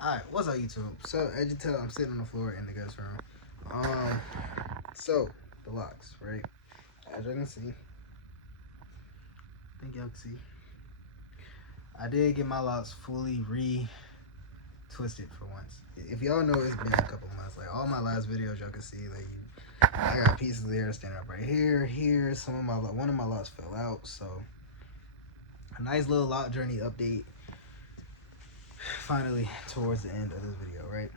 Alright, what's up YouTube? So as you tell, I'm sitting on the floor in the guest room. So the locks, right? As you can see, I think y'all can see. I did get my locks fully re-twisted for once. If y'all know, it's been a couple months. Like all my last videos, y'all can see I got pieces of hair standing up right here, here. One of my locks fell out. So a nice little lock journey update. Finally, towards the end of this video, right?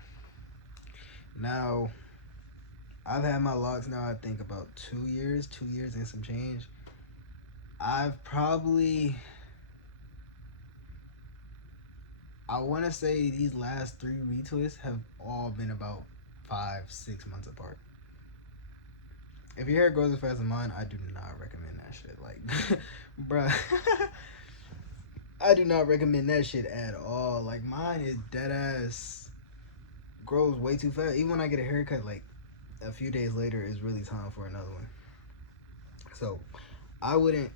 Now, I've had my locks now, I think about 2 years and some change. I've probably, I want to say these last 3 retwists have all been about 5-6 months apart. If your hair grows as fast as mine, I do not recommend that shit. Like, bruh, I do not recommend that shit at all. Like, mine is dead ass grows way too fast. Even when I get a haircut, like a few days later, it's really time for another one. So I wouldn't.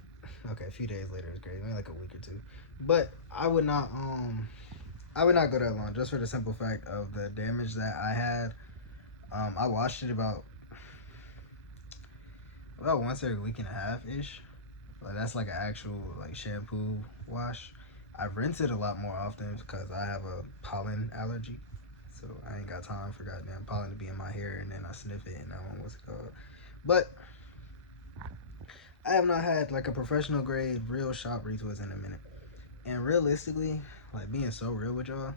Okay, a few days later is great, maybe like a week or two. But I would not go that long, just for the simple fact of the damage that I had. I washed it about once every week and a half ish. Like that's like an actual like shampoo wash. I rinse it a lot more often because I have a pollen allergy. So I ain't got time for goddamn pollen to be in my hair and then I sniff it and I don't know what's it called. But I have not had like a professional grade real shop retwist in a minute. And realistically, like being so real with y'all,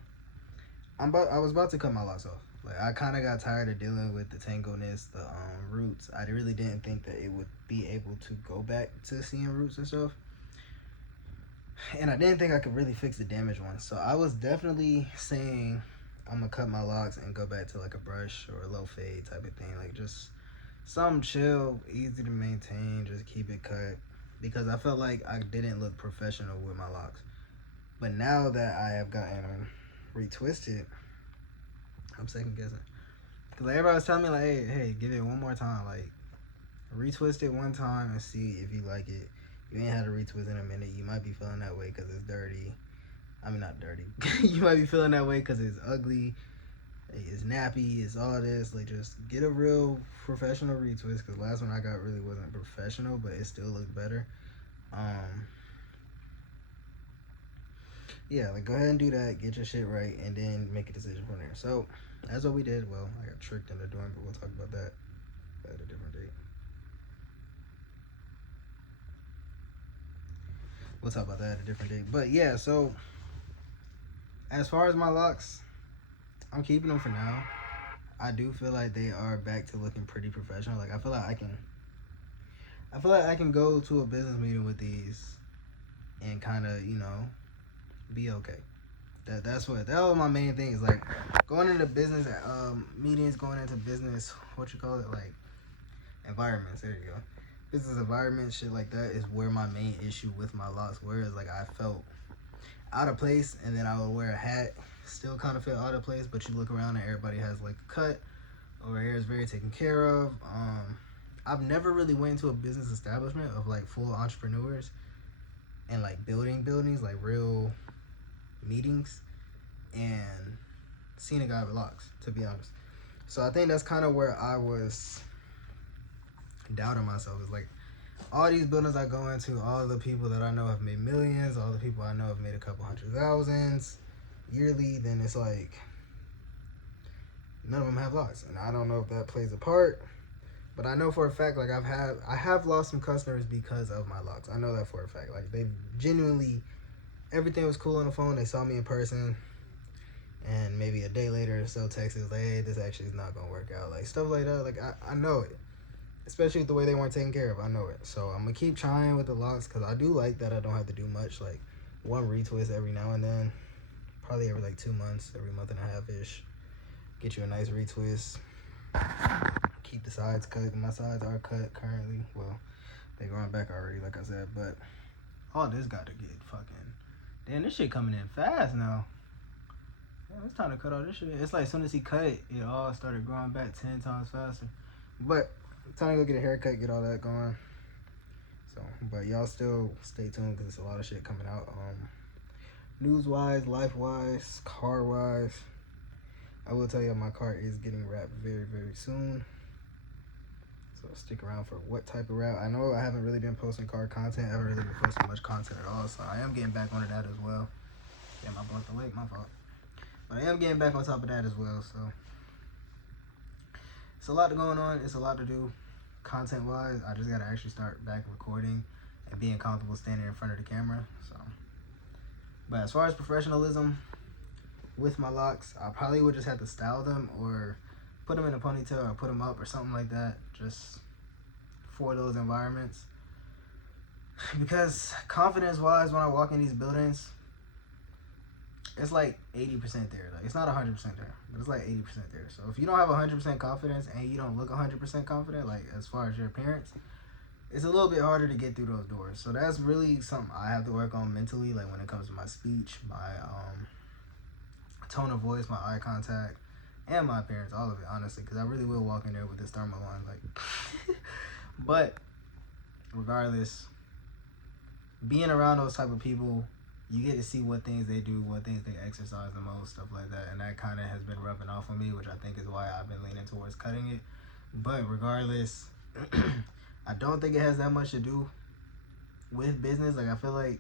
I was about to cut my locks off. Like I kind of got tired of dealing with the tangleness, the roots. I really didn't think that it would be able to go back to seeing roots and stuff. And I didn't think I could really fix the damaged ones. So I was definitely saying I'm gonna cut my locks and go back to like a brush or a low fade type of thing. Like just something chill, easy to maintain, just keep it cut. Because I felt like I didn't look professional with my locks. But now that I have gotten them retwisted, I'm second guessing. Because like, everybody was telling me like, hey, give it one more time. Like, retwist it one time and see if you like it. You ain't had a retwist in a minute. You might be feeling that way because it's dirty. I mean, not dirty. You might be feeling that way because it's ugly. It's nappy. It's all this. Like, just get a real professional retwist. Because last one I got really wasn't professional, but it still looked better. Yeah, like go ahead and do that, get your shit right, and then make a decision from there. So that's what we did. Well, I got tricked into doing, but we'll talk about that at a different date. We'll talk about that at a different date. But yeah, so as far as my locks, I'm keeping them for now. I do feel like they are back to looking pretty professional. Like I feel like I can go to a business meeting with these and kind of, you know, be okay. That was my main thing, is like going into business meetings, going into business, what you call it, like environments, there you go, business environment, shit like that is where my main issue with my locks. Whereas like I felt out of place, and then I would wear a hat, still kind of felt out of place, but you look around and everybody has like a cut, or hair is very taken care of. I've never really went into a business establishment of like full entrepreneurs and like building buildings, like real meetings, and seen a guy with locks, to be honest. So I think that's kind of where I was doubting myself. Is like all these buildings I go into, all the people that I know have made millions, all the people I know have made a couple $100,000 yearly, then it's like none of them have locks. And I don't know if that plays a part, but I know for a fact, like I have lost some customers because of my locks. I know that for a fact. Like they genuinely, everything was cool on the phone. They saw me in person, and maybe a day later, so texted like, hey, this actually is not gonna work out. Like stuff like that. Like I know it, especially with the way they weren't taken care of. I know it. So I'm gonna keep trying with the locks because I do like that I don't have to do much. Like one retwist every now and then, probably every like 2 months, every month and a half ish. Get you a nice retwist. Keep the sides cut. My sides are cut currently. Well, they growing back already, like I said. But all this got to get fucking. Damn, this shit coming in fast now. Damn, it's time to cut all this shit. It's like as soon as he cut, it all started growing back 10 times faster. But time to go get a haircut, get all that going. So, but y'all still stay tuned because there's a lot of shit coming out. News-wise, life-wise, car-wise. I will tell you my car is getting wrapped very, very soon. So stick around for what type of wrap. I know I haven't really been posting car content. I haven't really been posting much content at all. So I am getting back onto that as well. Damn, I blocked the lake, my fault. But I am getting back on top of that as well. So it's a lot going on. It's a lot to do content wise. I just got to actually start back recording and being comfortable standing in front of the camera. So, but as far as professionalism with my locks, I probably would just have to style them or put them in a ponytail or put them up or something like that, just for those environments. Because confidence wise, when I walk in these buildings, it's like 80% there. Like, it's not 100% there, but it's like 80% there. So if you don't have 100% confidence and you don't look 100% confident, like as far as your appearance, it's a little bit harder to get through those doors. So that's really something I have to work on mentally, like when it comes to my speech, my tone of voice, my eye contact, and my appearance, all of it, honestly, because I really will walk in there with this thermal on, like. But regardless, being around those type of people, you get to see what things they do, what things they exercise the most, stuff like that, and that kind of has been rubbing off on me, which I think is why I've been leaning towards cutting it. But regardless, I don't think it has that much to do with business. Like, I feel like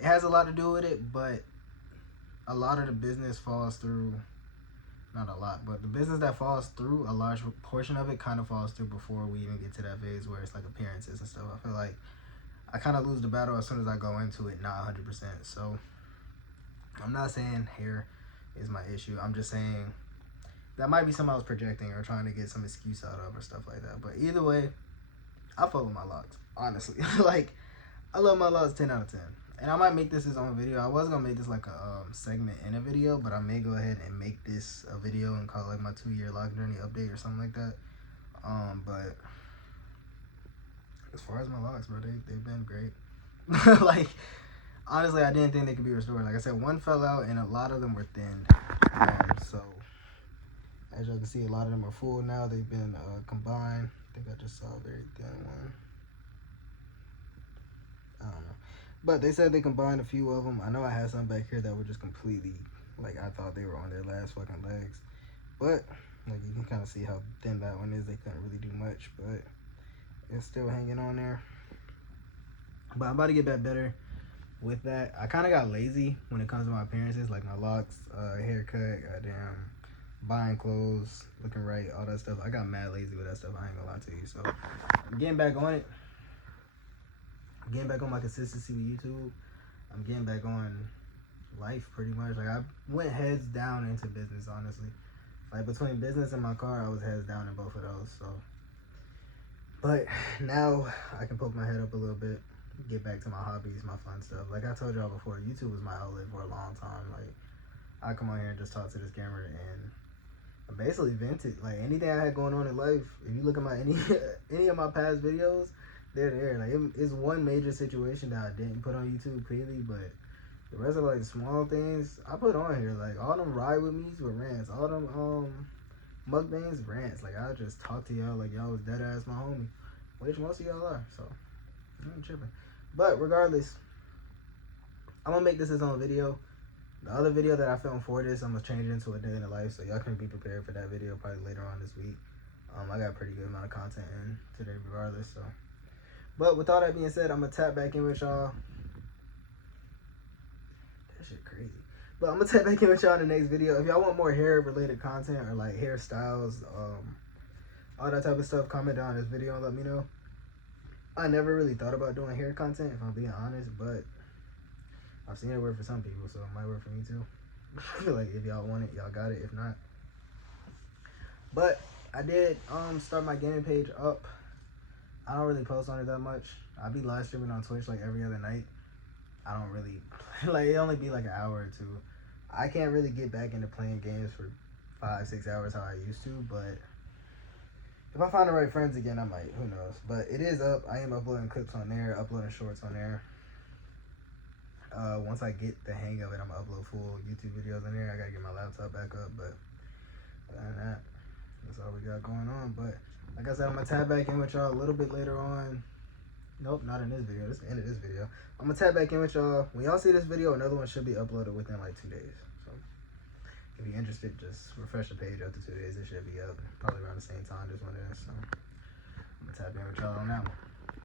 it has a lot to do with it, but a lot of the business falls through, not a lot, but the business that falls through, a large portion of it kind of falls through before we even get to that phase where it's like appearances and stuff. I feel like I kind of lose the battle as soon as I go into it, not 100%. So I'm not saying hair is my issue. I'm just saying that might be something I was projecting or trying to get some excuse out of or stuff like that. But either way, I fuck with my locks, honestly. Like, I love my locks 10 out of 10. And I might make this his own video. I was going to make this like a segment in a video, but I may go ahead and make this a video and call it like my 2-year lock journey update or something like that. But as far as my locks, bro, they've been great. Like, honestly, I didn't think they could be restored. Like I said, one fell out and a lot of them were thinned. So as y'all can see, a lot of them are full now. They've been combined. I think I just saw a very thin one. I don't know. But they said they combined a few of them. I know I had some back here that were just completely, like, I thought they were on their last fucking legs. But, like, you can kind of see how thin that one is. They couldn't really do much, but it's still hanging on there. But I'm about to get back better with that. I kind of got lazy when it comes to my appearances, like my locks, haircut, goddamn, buying clothes, looking right, all that stuff. I got mad lazy with that stuff. I ain't gonna lie to you. So I'm getting back on it. I'm getting back on my consistency with YouTube. I'm getting back on life pretty much. Like, I went heads down into business, honestly. Like, between business and my car, I was heads down in both of those. So, but now I can poke my head up a little bit, get back to my hobbies, my fun stuff. Like I told y'all before, YouTube was my outlet for a long time. Like, I come on here and just talk to this camera and I basically vent it. Like, anything I had going on in life, if you look at my any of my past videos, they're there. Like, it's one major situation that I didn't put on YouTube clearly, but the rest of, like, small things I put on here. Like, all them ride with me's were rants. All them mukbangs, rants. Like, I just talk to y'all like y'all was dead ass my homie, which most of y'all are. So I ain't tripping. But regardless, I'm gonna make this his own video. The other video that I filmed for this, I'm gonna change it into a day in the life, so y'all can be prepared for that video probably later on this week. I got a pretty good amount of content in today regardless. So, but with all that being said, I'm gonna tap back in with y'all. That shit crazy. But I'm gonna tap back in with y'all in the next video. If y'all want more hair related content or like hairstyles, all that type of stuff, comment down this video and let me know. I never really thought about doing hair content, if I'm being honest, but I've seen it work for some people, so it might work for me too. Like, if y'all want it, y'all got it. If not, but I did start my gaming page up. I don't really post on it that much. I be live streaming on Twitch like every other night. I don't really like, it only be like an hour or two. I can't really get back into playing games for 5-6 hours how I used to, but if I find the right friends again, I might. Who knows? But it is up. I am uploading clips on there, uploading shorts on there. Once I get the hang of it, I'm gonna upload full YouTube videos in there. I gotta get my laptop back up, but other than that, that's all we got going on. But like I said, I'm gonna tap back in with y'all a little bit later on. Nope, not in this video. This is the end of this video. I'm gonna tap back in with y'all. When y'all see this video, another one should be uploaded within like 2 days. So if you're interested, just refresh the page after 2 days. It should be up probably around the same time this one is. So I'm gonna tap in with y'all on that one.